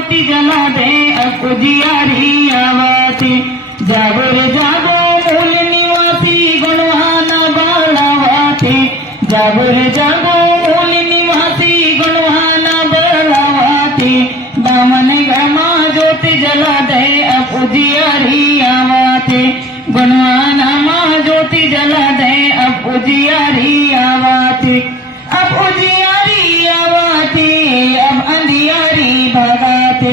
ज्योति जला दे अब उजियारी आवाते। जागो रे जागो मूल निवासी गुणवाना बाळावाते। जागो रे जागो मूल निवासी गुणवाना बाळावाते। दामन घरमा ज्योति जला दे अब उजियारी आवाते। गुणवाना मां ज्योति जला दे अब उजियारी आवाते। अब उजियारी आवाते अब अंधियारी भागाते।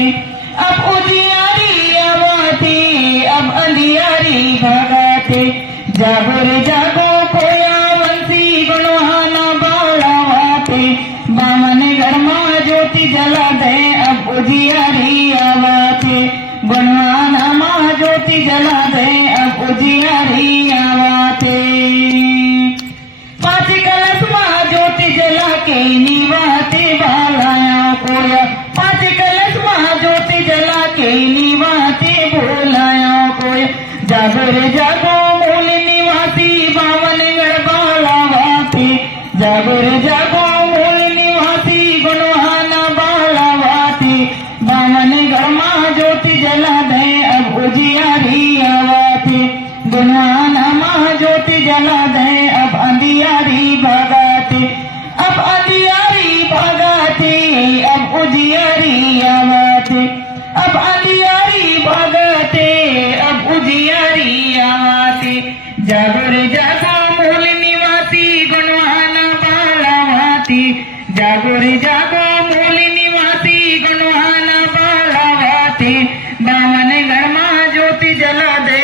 अब उजियारी आवाते अब अंधियारी भागाते। जागो रे जागो कोया वंशी गुणवाना बाळावाते। बामन घरमा ज्योति जला दे अब उजियारी आवाते। गुणवाना मां ज्योति जला दे अब उजियारी आवाते। पांच कलश मां ज्योति जला के निवाते बालाया कोया। पांच कलश मां ज्योति जला के निवाते बोलाया कोया। जागो रे जागो मूल निवासी बावन गढ़ बालावाते। जागो रे जागो मूल निवासी गुणवाना बालावाते। बावन गढ़ मां ज्योति जला दे अब उजियारी आवाते। गुणवाना मां ज्योति जला दे अब अंधियारी भागाते। अब अंधियारी भागाते अब उजियारी आवाते। अब अंधियारी भागाते अब उजियारी आवाते। जागो रे जागो मूल निवासी गुणवाना बाळावाते। जागो रे जागो मूल निवासी गुणवाना बाळावाते। दामन घरमा ज्योति जला दे